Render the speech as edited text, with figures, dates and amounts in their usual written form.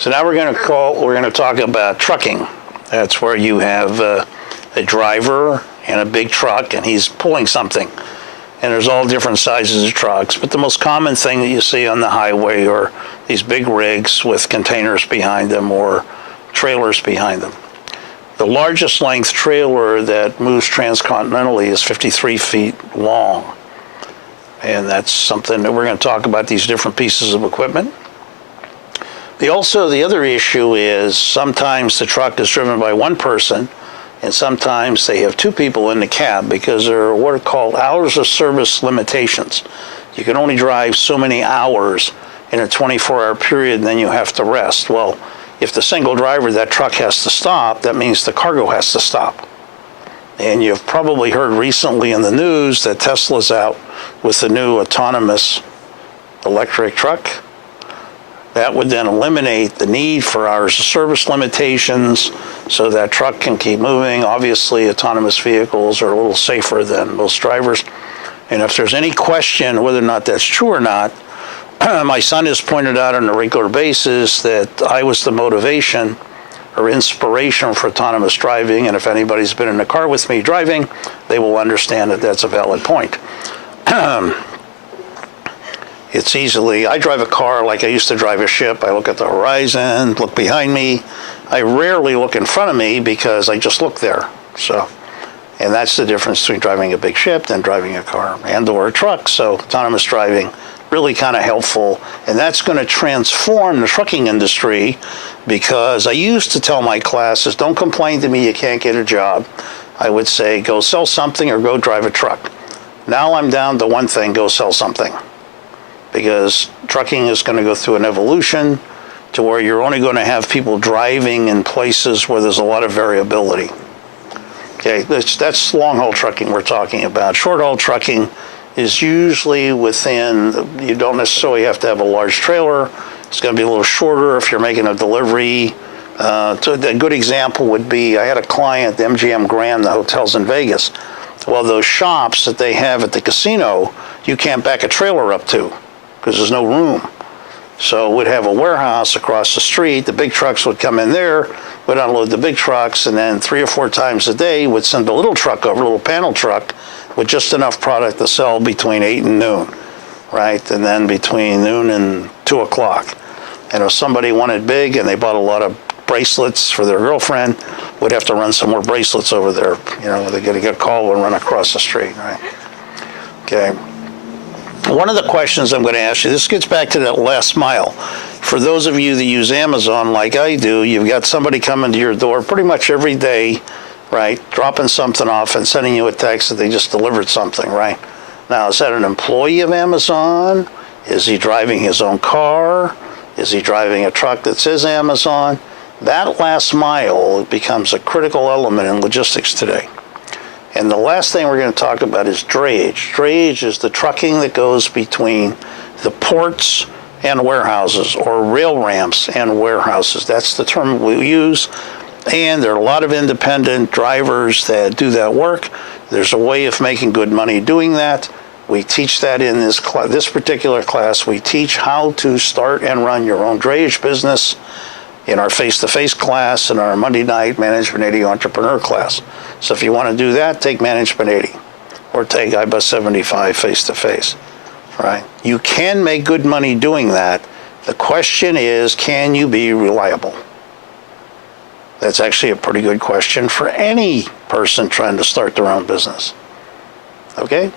So now we're going to talk about trucking. That's where you have a driver in a big truck and he's pulling something. And there's all different sizes of trucks, but the most common thing that you see on the highway are these big rigs with containers behind them or trailers behind them. The largest length trailer that moves transcontinentally is 53 feet long. And that's something that we're going to talk about, these different pieces of equipment. The other issue is sometimes the truck is driven by one person and sometimes they have two people in the cab because there are what are called hours of service limitations. You can only drive so many hours in a 24-hour period and then you have to rest. Well, if the single driver, that truck has to stop, that means the cargo has to stop. And you've probably heard recently in the news that Tesla's out with the new autonomous electric truck. That would then eliminate the need for hours of service limitations so that truck can keep moving. Obviously, autonomous vehicles are a little safer than most drivers. And if there's any question whether or not that's true or not, my son has pointed out on a regular basis that I was the motivation or inspiration for autonomous driving. And if anybody's been in a car with me driving, they will understand that that's a valid point. I drive a car like I used to drive a ship. I look at the horizon, look behind me. I rarely look in front of me because I just look there. And that's the difference between driving a big ship and driving a car and or a truck. So autonomous driving, really kind of helpful. And that's going to transform the trucking industry because I used to tell my classes, don't complain to me you can't get a job. I would say, go sell something or go drive a truck. Now I'm down to one thing, go sell something. Because trucking is going to go through an evolution to where you're only going to have people driving in places where there's a lot of variability. Okay, that's long-haul trucking we're talking about. Short-haul trucking is usually within, you don't necessarily have to have a large trailer. It's going to be a little shorter if you're making a delivery. A good example would be, I had a client, the MGM Grand, the hotels in Vegas. Well, those shops that they have at the casino, you can't back a trailer up to, because there's no room. So we'd have a warehouse across the street, the big trucks would come in there, would unload the big trucks, and then 3 or 4 times a day would send a little truck over, a little panel truck, with just enough product to sell between 8 and noon, right? And then between noon and 2 o'clock. And if somebody wanted big and they bought a lot of bracelets for their girlfriend, would have to run some more bracelets over there. You know, they're going to get a call and run across the street, right? Okay. One of the questions I'm going to ask you, this gets back to that last mile. For those of you that use Amazon like I do, you've got somebody coming to your door pretty much every day, right, dropping something off and sending you a text that they just delivered something, right? Now, is that an employee of Amazon? Is he driving his own car? Is he driving a truck that says Amazon? That last mile becomes a critical element in logistics today. And the last thing we're going to talk about is drayage. Drayage is the trucking that goes between the ports and warehouses, or rail ramps and warehouses. That's the term we use. And there are a lot of independent drivers that do that work. There's a way of making good money doing that. We teach that in this particular class. We teach how to start and run your own drayage business in our face-to-face class and our Monday night Management 80 Entrepreneur class. So if you want to do that, take Management 80 or take IBUS 75 face-to-face, right? You can make good money doing that. The question is, can you be reliable? That's actually a pretty good question for any person trying to start their own business. Okay?